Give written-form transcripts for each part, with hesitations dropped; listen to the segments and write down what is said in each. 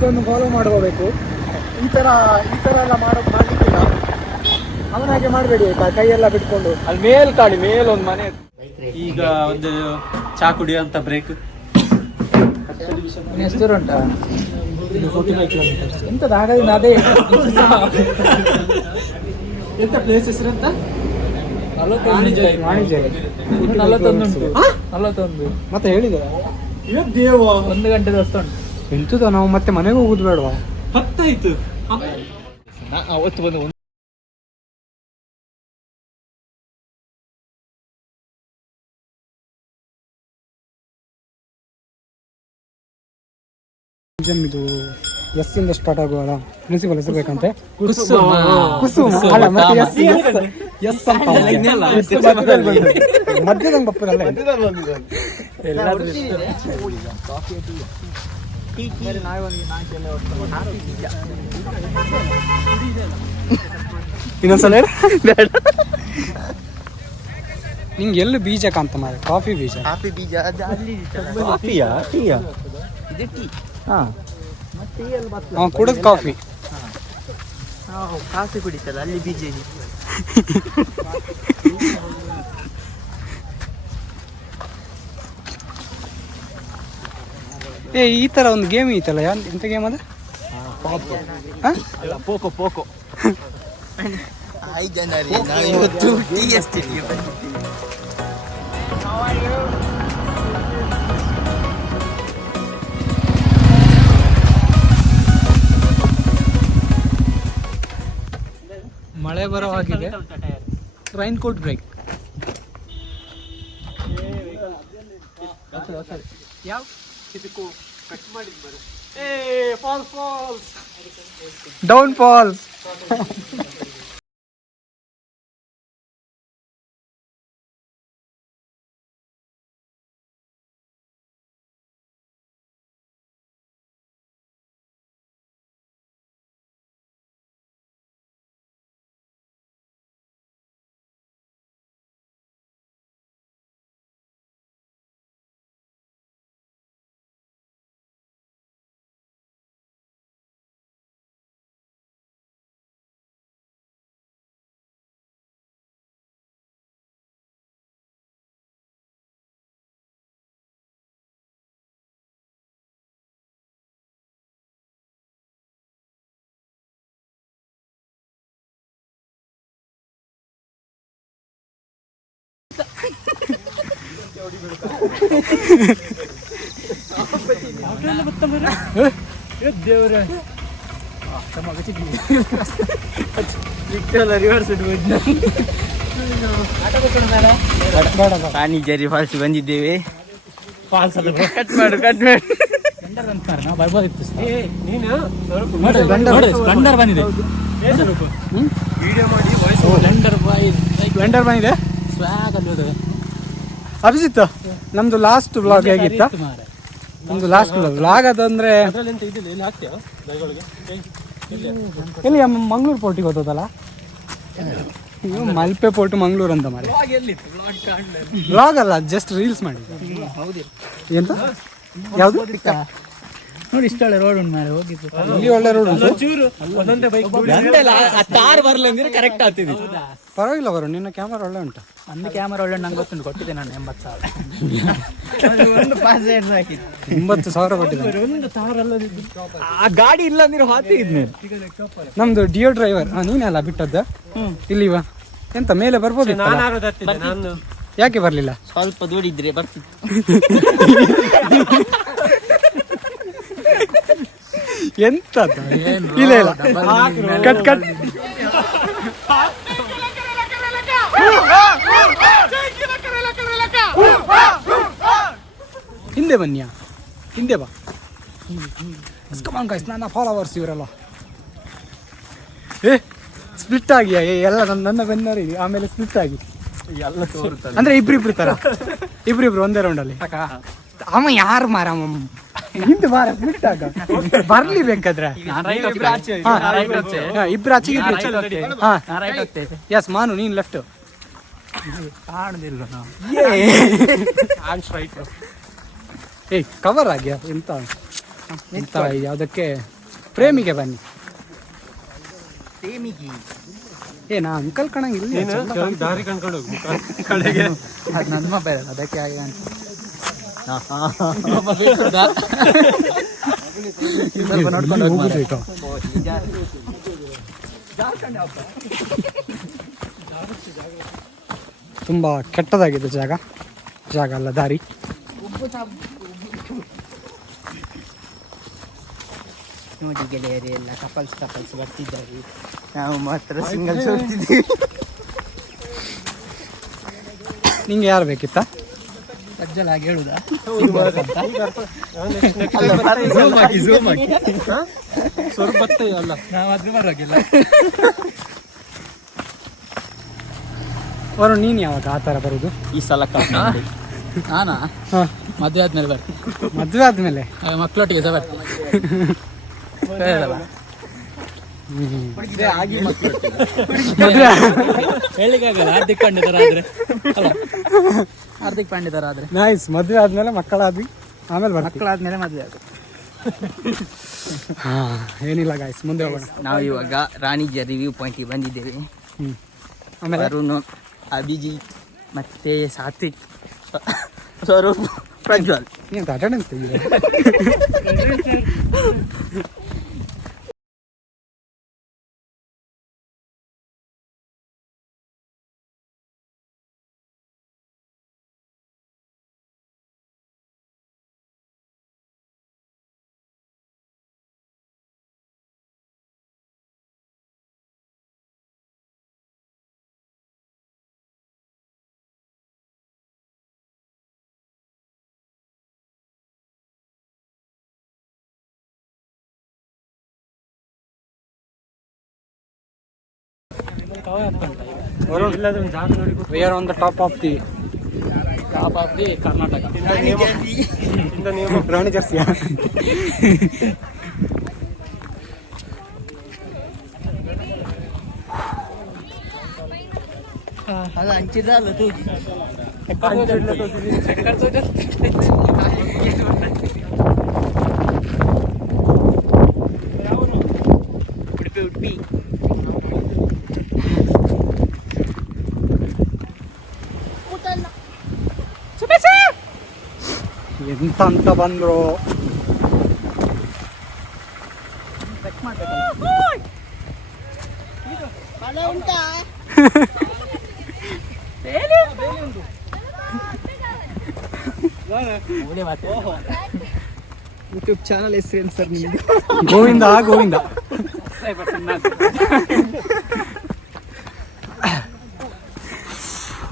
ರೂಲ್ಸನ್ನು follow ಮಾಡ್ಕೋಬೇಕು. ಈ ಥರ ಎಲ್ಲ ಮಾಡಲಿಕ್ಕಿಲ್ಲ. ಅವನಾಗೆ ಮಾಡಬೇಡಿ ಆಯ್ತಾ, ಕೈಯೆಲ್ಲ ಬಿಟ್ಕೊಂಡು. ಅಲ್ಲಿ ಮೇಲೊಂದು ಮನೆ. ಈಗ ಒಂದು ಚಾ ಕುಡಿಯುವಂತ ಬ್ರೇಕ್. ಎಷ್ಟು ದೂರ ಉಂಟಾ? 45 ಕಿಲೋಮೀಟರ್ಸ್. ಎಂತದ ಹಾಗಾದ್ರೆ ಅದೇ ಎಂತ ಪ್ಲೇಸ್ ಹೆಸರು ಅಂತ? ವಾಣಿಜ್ಯ 41 ಮತ್ತೆ ಹೇಳಿದಾರ. ದೇವ 1 ಗಂಟೆ ದೋಸ್ತ ಉಂಟು. ಎಂತದ ನಾವು ಮತ್ತೆ ಮನೆಗೆ ಹೋಗುದು ಬೇಡವಾ? 10 ಆಯ್ತು. ಅವತ್ತು ಬಂದು ಇದು ಎಸ್ ಇಂದ ಸ್ಟಾರ್ಟ್ ಆಗುವಲ್ಲ, ಪ್ರಿನ್ಸಿಪಲ್ ಹೆಸರು ಬೇಕಂತೆ. ಕುಸುಮ ಅಲ್ಲ, ಮತ್ತೆ ಎಸ್ ಮಧ್ಯದಂಗೆ ಬಪ್ಪದಲ್ಲ. ಇನ್ನೊಂದ್ಸಲ ನಿಂಗೆ ಎಲ್ಲಿ ಬೀಜ ಕಾಂತ ಮಾರೆ? ಕಾಫಿ ಬೀಜ. ಕಾಫಿಯಾ ಟೀಯಾ? ಕುಡಿದ್ ಕಾಫಿ. ಕಾಫಿ ಕುಡಿತಲ್ಲ ಅಲ್ಲಿ ಬೀಜ ಇದೆ. ಈ ತರ ಒಂದು ಗೇಮ್ ಐತಲ್ಲ, ಎಂತ ಗೇಮ್ ಅದ? ಪೋಕೋ. ಇವತ್ತು ಟೀ ಎಸ್ಟೇಟ್ಗೆ ಬಂದಿದ್ದೀವಿ. ಮಳೆ ಬರೋ ಹಾಗಿದೆ. Rain coat break. ಯಾವ ಡೌನ್ ಫಾಲ್. ಪಾನಿಜರಿ ಫಾಲ್ಸ್ ಬಂದಿದ್ದೇವೆ. ಕಟ್ ಮಾಡು. ಬರ್ಬೋದಿತ್ತು. ಸ್ಪ್ಲೆಂಡರ್ ಬಂದಿದೆ. ಸ್ಪ್ಲೆಂಡರ್ ಬಂದಿದೆ. ಅಭಿಜಿತ್, ನಮ್ದು ಲಾಸ್ಟ್ ವ್ಲಾಗ್ ಹೇಗಿತ್ತ? ನಮ್ದು ಲಾಸ್ಟ್ ವ್ಲಾಗ್ ಅದಂದ್ರೆ ಎಲ್ಲಿ ಮಂಗ್ಳೂರು ಪೋರ್ಟಿಗೆ ಹೋದಲ್ಲ, ಮಲ್ಪೆ ಪೋರ್ಟ್ ಮಂಗ್ಳೂರು ಅಂತ ಮಾರೆ. ವ್ಲಾಗ್ ಅಲ್ಲ, ಜಸ್ಟ್ ರೀಲ್ಸ್ ಮಾಡಿ. ಎಂತ ಯಾವುದು ನೋಡಿ, ಇಷ್ಟ ಒಳ್ಳೆ ರೋಡ್ ಉಂಟು ಮಾರೆ. ಹೋಗಿದ್ದು ಇಲ್ಲಿ ಒಳ್ಳೆ ರೋಡ್ ಉಂಟು. ಕರೆಕ್ಟ್ ಆಗ್ತಿದೆ. ಪರವಾಗಿಲ್ಲ ಬರೋ, ನಿನ್ನ ಕ್ಯಾಮರಾ ಒಳ್ಳೆ ಉಂಟು. ನನ್ನ ಕ್ಯಾಮರಾ ಒಳ್ಳೆ ನಂಗೆ ಗೊತ್ತುಂಟು. ಕೊಟ್ಟಿದ್ದೆ ನಾನು 80,000. ಒಂದು ಪಾಸ್ ಹಾಕಿದ್ದು 80,000 ಕೊಟ್ಟಿದ್ದೆ. ಆ ಗಾಡಿ ಇಲ್ಲ ಅಂದ್ರೆ ಹಾತಿದ್ನೆ. ನಮ್ದು ಡಿಯೋ ಡ್ರೈವರ್ ನೀನೆಲ್ಲ ಬಿಟ್ಟದ್ದ ಇಲ್ಲಿ. ಎಂತ ಮೇಲೆ ಬರ್ಬೋದು? ಯಾಕೆ ಬರ್ಲಿಲ್ಲ? ಸ್ವಲ್ಪ ದೂಡಿದ್ರೆ ಬರ್ತಿತ್ತು. ಎಂತ ಇಲ್ಲ ಇಲ್ಲ, ಕಟ್ ಕಟ್. ಹಿಂದೆ ಬನ್ನಿಯಾ, ಹಿಂದೆ ಬಾ. ನನ್ನ ಫಾಲೋವರ್ಸ್ ಇವರೆಲ್ಲ ಸ್ಪ್ಲಿಟ್ ಆಗಿ ಎಲ್ಲ ನನ್ನ ಬೆನ್ನರಿ. ಆಮೇಲೆ ಸ್ಪ್ಲಿಟ್ ಆಗಿ ಎಲ್ಲ ತೋರುತ್ತದೆ ಅಂದ್ರೆ ಇಬ್ರಿಬ್ರು ತರ, ಇಬ್ರಿಬ್ರು ಒಂದೇ ರೌಂಡಲ್ಲಿ. ಅವ ಯಾರು ಮಾರ ಹಿಂದೆ ಮಾರ ಸ್ಪ್ಲಿಟ್ ಆಗ ಬರ್ಲಿ ಬೇಕಾದ್ರೆ. ಇಬ್ರು ಆಚೆಗೆ. ಎಸ್, ಮಾನು ನೀನ್ ಲೆಫ್ಟ್. ಕಾಣುದಿಲ್ಲ ನಾವು. ಕವರ್ ಆಗ್ಯಾ ಎಂತ ಇಂಥ ಯಾವುದಕ್ಕೆ ಪ್ರೇಮಿಗೆ ಬನ್ನಿ. ನಾ ಅಂಕಲ್ ಕಣಂಗಿಲ್ಲ ದಾರಿ ಕಣ್ಕೊಂಡು ಹೋಗು ಕಡೆಗೆ. ಅದು ನನ್ನ ಮೊಬೈಲ್ ಅದಕ್ಕೆ ಆಗಿ ಸ್ವಲ್ಪ ನೋಡ್ಕೊಂಡು ಹೋಗಿ. ತುಂಬಾ ಕೆಟ್ಟದಾಗಿದೆ ಜಾಗ ಅಲ್ಲ ದಾರಿ. ನೋಡಿ ಗೆಳೆಯರಿ ಎಲ್ಲ ಕಪಲ್ಸ್ ಬರ್ತಿದ್ದಾರೆ, ನಾವು ಮಾತ್ರ ಸಿಂಗಲ್ಸ್ ಹೋಗ್ತಿದ್ದೀವಿ. ನಿಂಗೆ ಯಾರು ಬೇಕಿತ್ತ? ಅಜ್ಜಲ್ ಹಾಗೆ ಹೇಳುದಾ? ಸ್ವರ್ಬತ್ತೆ ಅಲ್ಲ, ನಾವಾದ್ರೂ ಬರೋಗಿಲ್ಲ. ವರುಣ್ ನೀನು ಯಾವಾಗ ಆ ಥರ ಬರೋದು? ಈ ಸಲ ನಾನಾ ಹಾಂ, ಮದುವೆ ಆದ್ಮೇಲೆ ಬರ್ತೀನಿ. ಮದುವೆ ಆದಮೇಲೆ ಮಕ್ಕಳೊಟ್ಟಿಗೆ ಸಹ ಬರ್ತೀನಿ. ಹೇಳಿಕ್ಕಾಗಲ್ಲ. ಹಾರ್ದಿಕ್ ಪಾಂಡಿತರ ಆದ್ರೆ ನೈಸ್. ಮದುವೆ ಆದಮೇಲೆ ಮಕ್ಕಳಾದ್ವಿ, ಆಮೇಲೆ ಮಕ್ಕಳಾದ್ಮೇಲೆ ಮದುವೆ ಆಗ. ಹಾಂ, ಏನಿಲ್ಲ ಗಾಯ್ಸ್, ಮುಂದೆ ಹೋಗೋಣ. ನಾವು ಇವಾಗ ರಾಣಿಜಿಯ ರಿವ್ಯೂ ಪಾಯಿಂಟಿಗೆ ಬಂದಿದ್ದೇವೆ. ಆಮೇಲೆ ವರುಣ್, ಅಭಿಜಿತ್ ಮತ್ತೆ ಸಾತ್ವಿಕ್, ಸ್ವರೂಪ್, ಪ್ರಜ್ವಲ್. ನೀನು ಅಟೆಂಡೆನ್ಸ್ ತೆಗಿದೆ. We are on the top of the Karnataka. ರಾಣಿ ಜರ್ಸಿಯಾ? ಅದು ಹಂಚಿದ ಅಲ್ಲ ತೂಗಿ. ಉಡುಪಿ ಎಂತ ಅಂತ ಬಂದ್ರು. ಯೂಟ್ಯೂಬ್ ಚಾನಲ್ ಹೆಸರೇನು ಸರ್ ನಿಮ್ದು? ಗೋವಿಂದ ಗೋವಿಂದ.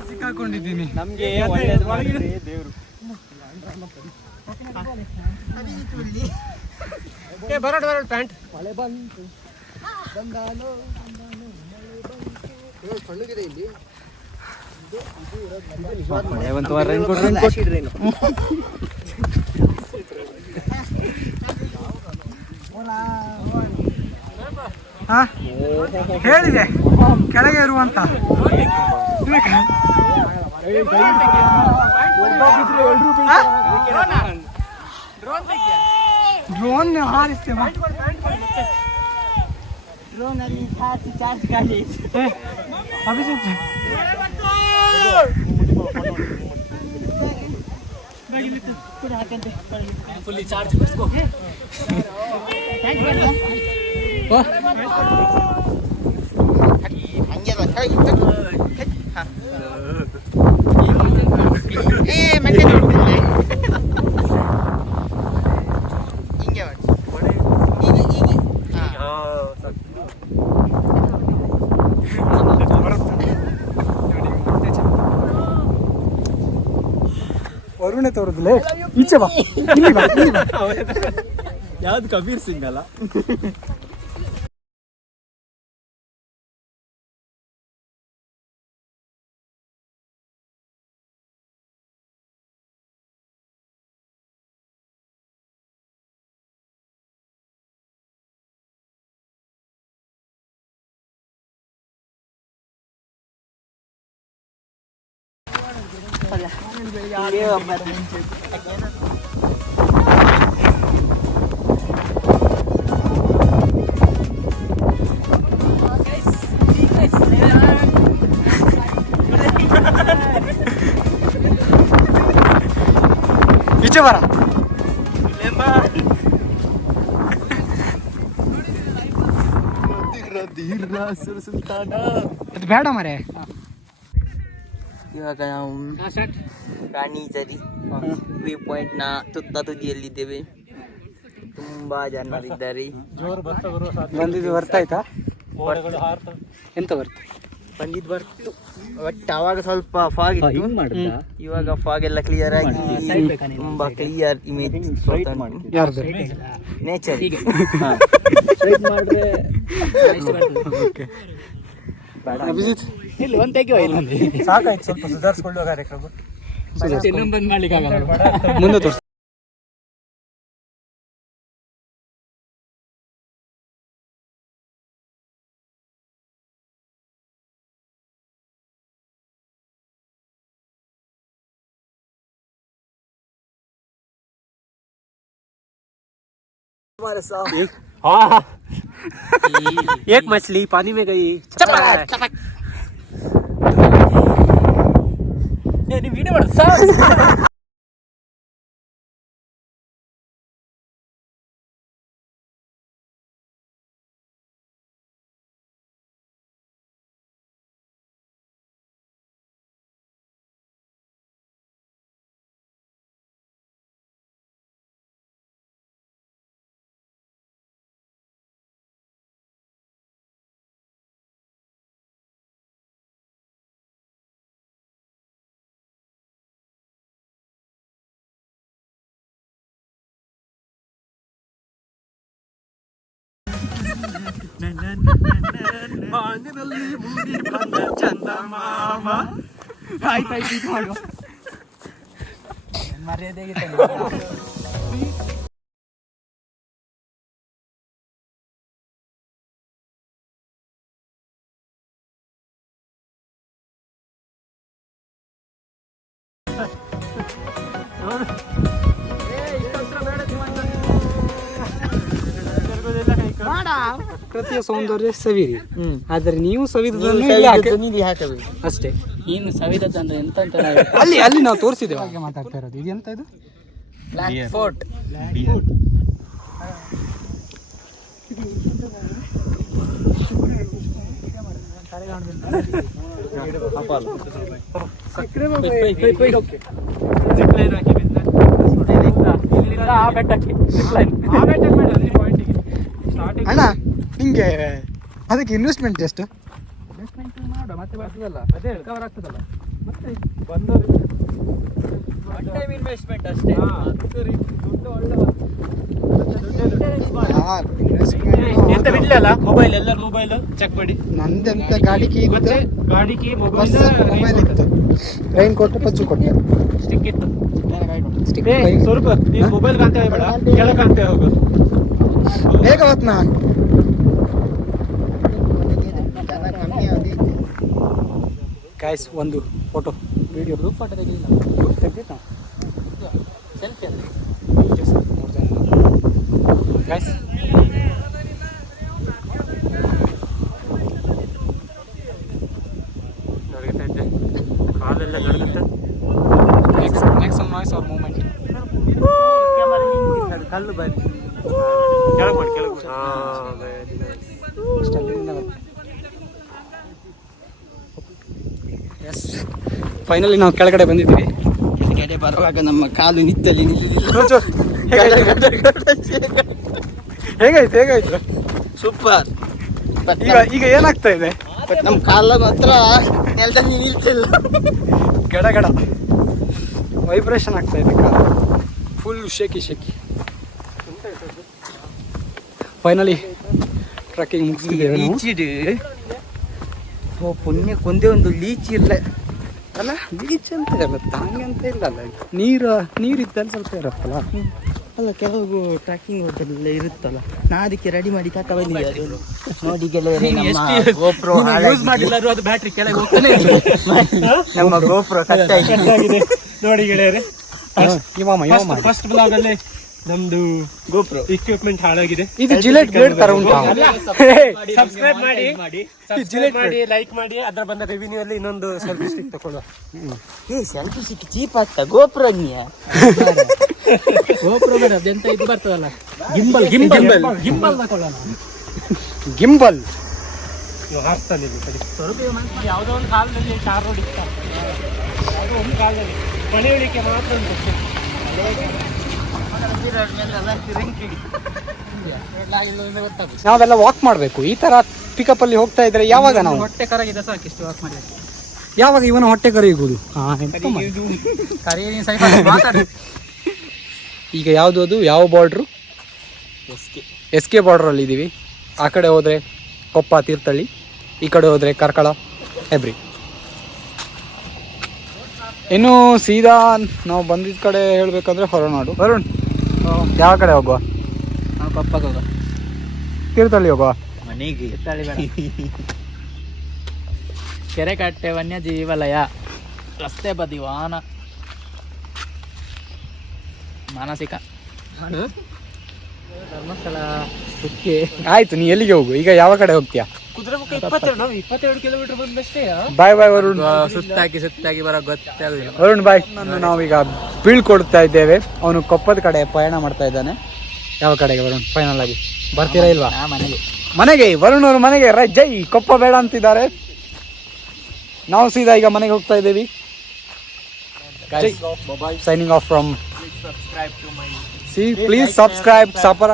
ಸಿಕ್ಕಾಕೊಂಡಿದ್ದೀನಿ. ನಮ್ಗೆ ಒಳ್ಳೇದು ಮಾಡಿದ್ರೆ ದೇವ್ರು. ಬರೋಡ್ ಪ್ಯಾಂಟ್ ಮಳೆ ಬಂತು ಬಂದಾನೋ ಸಣ್ಣಗಿದೆ ಇಲ್ಲಿ. ಹೇಳಿದೆ ಕೆಳಗೆ ಇರುವಂತ. ಡ್ರೋನ್ ಹಾರಿಸ್ತೇವೆ. ಡ್ರೋನ್ ಅಲ್ಲಿ ಚಾರ್ಜ್ ಗಾಡಿ ಅಭಿಜಿತ್ ಫುಲ್ಲಿ ಚಾರ್ಜ್ ಬಿಡಿಸ್ಕೋ. ವರುಣೆ ತೋರುದಿಲ್ಲ. ಈಚೆ ಬಾ, ಇಲ್ಲಿ ಬಾ, ಇಲ್ಲಿ ಬಾ. ಯಾವ್ದು ಕಬೀರ್ ಸಿಂಗ್ ಅಲ್ಲ? ಅದು ಬೇಡ ಮರೆ. ಇವಾಗ ನಾವು ರಾಣಿಝರಿ ವ್ಯೂ ಪಾಯಿಂಟ್ ನ ತುತ್ತ ತುದಿಯಲ್ಲಿದ್ದೇವೆ. ತುಂಬಾ ಜನರಿದ್ದಾರೆ. ಬಂದಿದ್ದು ಬರ್ತಾಯ್ತಾ? ಎಂತ ಬರ್ತು? ಬಂದಿದ್ದು ಬರ್ತು. ಬಟ್ ಅವಾಗ ಸ್ವಲ್ಪ ಫಾಗ್ ಇತ್ತು. ಇವಾಗ ಫಾಗ್ ಎಲ್ಲ ಕ್ಲಿಯರ್ ಆಗಿ ತುಂಬಾ ಕ್ಲಿಯರ್ ಇಮೇಜ್ ಯಾರ್ದು? ನೇಚರ್. ಅಭಿಜಿತ್ ಇಲ್ಲಿ ಒಂದು ತೆಗೆಯುವ ಇಲ್ಲೊಂದು ಸಾಕಾಯ್ತು, ಸ್ವಲ್ಪ ಸುಧಾರಿಸ್ಕೊಳ್ಳುವ ಕಾರ್ಯಕ್ರಮ ಇನ್ನೊಂದು ಮಾಡ್ಲಿಕ್ಕೆ ಆಗಲ್ಲ. ಮುಂದೆ ತೋರಿಸಿ. एक मछली पानी में गई. वीडियो ಆಯ್ತಾಯ್ತು ಇದು ಮಾಡುವ ಮರ್ಯಾದೆಗೆ ಪ್ರಕೃತಿಯ ಸೌಂದರ್ಯ ಸವಿರಿ, ಆದ್ರೆ ನೀವು ಸವಿದದನ್ನು ಇಲ್ಲಿ ಹಾಕಬೇಕು ಅಷ್ಟೇ. ನೀನು ಸವಿದದ್ದು ಎಂತ ಅಂತ ಅಲ್ಲಿ ನಾವು ತೋರಿಸಿದ್ದೇವೆ ಹಾಗೆ ಮಾತಾಡ್ತಾ ಇರೋದು. ಇದು ಎಂತ ಇದು? Black fort. ಅಣ್ಣ ನಿಂಗೆ ಅದಕ್ಕೆ ಇನ್ವೆಸ್ಟ್ಮೆಂಟ್ ಎಷ್ಟು? ಮಾಡುವ ಮತ್ತೆ ಬರ್ತದಲ್ಲ, ಅದೇ ಕವರ್ ಆಗ್ತದಲ್ಲ, ಮತ್ತೆ ಬಂದವರು ಇನ್ವೆಸ್ಟ್ಮೆಂಟ್ ಅಷ್ಟೇ. ಎಂತ ಬಿಡ್ಲಲ್ಲ ಮೊಬೈಲ್, ಎಲ್ಲರೂ ಮೊಬೈಲ್ ಚೆಕ್ ಮಾಡಿ. ನಂದೆಂತ ಗಾಡಿ ಕೀ ಇತ್ತು, ಗಾಡಿ ಕೀ, ಮೊಬೈಲ್ ಇತ್ತು, ರೈನ್ ಕೊಟ್ಟು ಪಚ್ಚು ಕೊಟ್ಟೆ, ಸ್ಟಿಕ್ ಇತ್ತು. ಸ್ಟಿಕ್ ಸ್ವಲ್ಪ ನೀನು ಮೊಬೈಲ್ ಕಾಣ್ತೇವೆ ಬೇಡ, ಕೆಳಗೆ ಕಾಣ್ತೇವೆ ಹೋಗು. ಬೇಗ ಹೊತ್ನಾ ಗೈಸ್. ಒಂದು ಫೋಟೋ ವಿಡಿಯೋ ಗ್ರೂಪ್ ಫೋಟೋ ತೆಗಿಲಿಲ್ಲ, ತೆಗ್ದಿತ್ತ ಸೆಲ್ಫಿ ಅಲ್ಲ ಗೈಸ್. ನಡಗತ್ತೆ, ಕಾಲೆಲ್ಲ ನಡಗುತ್ತೆ. Next noise or moment. ಕಲ್ಲು ಬಾರಿ ಕೆಳಗೆ ಮಾಡಿ, ಕೆಳಗೆ ಮಾಡಿ. ಎಸ್, ಫೈನಲಿ ನಾವು ಕೆಳಗಡೆ ಬಂದಿದ್ದೀವಿ. ಕೆಳಗಡೆ ಬರುವಾಗ ನಮ್ಮ ಕಾಲು ನಿತ್ತಲ್ಲಿ ನಿಲ್ಲಿಲ್ಲ. ಹೇಗಾಯ್ತು? ಸೂಪರ್. ಈಗ ಏನಾಗ್ತಾ ಇದೆ? ಬಟ್ ನಮ್ಮ ಕಾಲ ಮಾತ್ರ ನೆಲದಲ್ಲಿ ನಿಲ್ತಿಲ್ಲ. ಗಡ ವೈಬ್ರೇಷನ್ ಆಗ್ತಾ ಇದೆ, ಕಾಲು ಫುಲ್ ಶೇಕಿ. ಫೈನಲಿ ಟ್ರಕ್ಕಿಂಗ್ ಮುಗಿಸಿದ್ದೇವೆ. ಲೀಚಿಡ್ ಓ ಪುಣ್ಯಕ್ಕೆ ಒಂದೇ ಒಂದು ಲೀಚ್ ಇರಲೆ ಅಲ್ಲ, ಬೀಚ್ ಅಂತ ಇರಲ್ಲ, ತಾಂಗೆ ಅಂತ ಇಲ್ಲಲ್ಲ. ನೀರಿದ್ದಲ್ಲಿ ಸ್ವಲ್ಪ ಇರುತ್ತಲ್ಲ. ಅಲ್ಲ, ಕೆಲವು ಟ್ರಕ್ಕಿಂಗ್ ಹೋಟೆಲ್ ಇರುತ್ತಲ್ಲ, ನಾ ಅದಕ್ಕೆ ರೆಡಿ ಮಾಡಿ ಕಾಕ ಬಂದಿದ್ದೆ. ನೋಡಿ ಗೆಳೆಯರೆ, ನಮ್ಮ ಗೋಪ್ರೋ ಯೂಸ್ ಮಾಡಿಲ್ಲ ಅದು ಬ್ಯಾಟ್ರಿ ಕೆಳಗೆ ಹೋಗ್ತಾನೆ ಇಲ್ಲ. ನಮ್ಮ ಗೋಪ್ರೋ ಕಟ್ಟಾಗಿದೆ ನೋಡಿ ಗೆಳೆಯರೆ, ಇವ ಫಸ್ಟ್ ಬ್ಲಾಗ್ ಅಲ್ಲಿ ನಮ್ದು ಗೋಪ್ರೋ ಇಕ್ವಿಪ್ಮೆಂಟ್ ಹಾಳಾಗಿದೆ. ಇದು ಜಿಲೆಟ್ ಬ್ಲೇಡ್ ತರ ಉಂಟು. ಸಬ್ಸ್ಕ್ರೈಬ್ ಮಾಡಿ, ಲೈಕ್ ಮಾಡಿ. ಅದರ ಬಂದ ರೆವಿನ್ಯೂ ಅಲ್ಲಿ ಇನ್ನೊಂದು ಸೆಲ್ಫಿ ಸ್ಟಿಕ್ ತಕೊಳ್ಳುವ. ಸೆಲ್ಫಿ ಸಿಕ್ಕಿ ಚೀಪ್ ಆಗ್ತಾ ಗೋಪ್ರೋ ಬೇಡ, ಅದೆಂತ ಇದು ಬರ್ತದಲ್ಲ, ಗಿಂಬಲ್ ತಕೊಳ್ಳೋಣ. ಗಿಂಬಲ್ ನೀವು ಹಾರಿಸ್ತಾನೆ ಇಲ್ಲಿ ಕಡೆ ಯಾವುದೋ ಒಂದು ಕಾಲದಲ್ಲಿ ಟಾರ್ ರೋಡ್ ಇತ್ತ, ಯಾವುದೋ ಒಂದು ಕಾಲದಲ್ಲಿ ಪಳೆಯುಳಿಕೆ ಮಾತ್ರ ಉಂಟು. ನಾವೆಲ್ಲ ವಾಕ್ ಮಾಡಬೇಕು. ಈ ತರ ಪಿಕಪ್ ಅಲ್ಲಿ ಹೋಗ್ತಾ ಇದ್ರೆ ಯಾವಾಗ ನಾವು ಹೊಟ್ಟೆ ಕರಗಿದೆ ಸಾಕು ಇಷ್ಟು ವಾಕ್ ಮಾಡಿ. ಯಾವಾಗ ಇವನ ಹೊಟ್ಟೆ ಕರಿಯುವುದು? ಈಗ ಯಾವುದು ಅದು ಯಾವ ಬಾರ್ಡ್ರು? ಎಸ್ ಕೆ ಬಾರ್ಡರ್ ಅಲ್ಲಿ ಇದೀವಿ. ಆ ಕಡೆ ಹೋದ್ರೆ ಕೊಪ್ಪ ತೀರ್ಥಹಳ್ಳಿ, ಈ ಕಡೆ ಹೋದ್ರೆ ಕಾರ್ಕಳ ಹೆಬ್ರಿ. ಇನ್ನು ಸೀದಾ ನಾವು ಬಂದಿದ್ದ ಕಡೆ ಹೇಳ್ಬೇಕಂದ್ರೆ ಹೊರನಾಡು. ವರುಣ್ ಯಾವ ಕಡೆ ಹೋಗುವ? ನಾವು ಕೊಪ್ಪಕ್ಕೆ ಹೋಗುವ. ತೀರ್ಥಹಳ್ಳಿ ಹೋಗುವ? ಮನೆಗೆ ಕೆರೆಕಟ್ಟೆ ವನ್ಯಜೀವಲಯ, ರಸ್ತೆ ಬದಿ ವಾಹನ, ಮಾನಸಿಕ ಧರ್ಮಸ್ಥಳ. ಆಯ್ತು, ನೀ ಎಲ್ಲಿಗೆ ಹೋಗು? ಈಗ ಯಾವ ಕಡೆ ಹೋಗ್ತೀಯಾ? ಕುದುರೆಮುಖ 22 ಕಿಲೋಮೀಟರ್ ಬಂದಷ್ಟೇ. ಬಾಯ್ ಬಾಯ್ ವರುಣ್. ಸುತ್ತಾಗಿ ಬರೋ ಗೊತ್ತಾಗುದಿಲ್ಲ. ವರುಣ್ ಬಾಯ್. ನಾವೀಗ ಬೀಳ್ಕೊಡ್ತಾ ಇದ್ದೇವೆ. ಅವನು ಕೊಪ್ಪದ ಕಡೆ ಪಯಣ ಮಾಡ್ತಾ ಇದ್ದಾನೆ. ಯಾವ ಕಡೆಗೆ ವರುಣ್ ಫೈನಲ್ ಆಗಿ ಬರ್ತೀರಾ ಇಲ್ವಾ? ಮನೆಗೆ. ವರುಣ್ ಅವರು ಮನೆಗೆ. ಜೈ ಕೊಪ್ಪ ಬೇಡ ಅಂತಿದ್ದಾರೆ. ನಾವು ಸೀದಾ ಈಗ ಮನೆಗೆ ಹೋಗ್ತಾ ಇದ್ದೇವೆ. Signing off from. Please subscribe ಸಾಪರ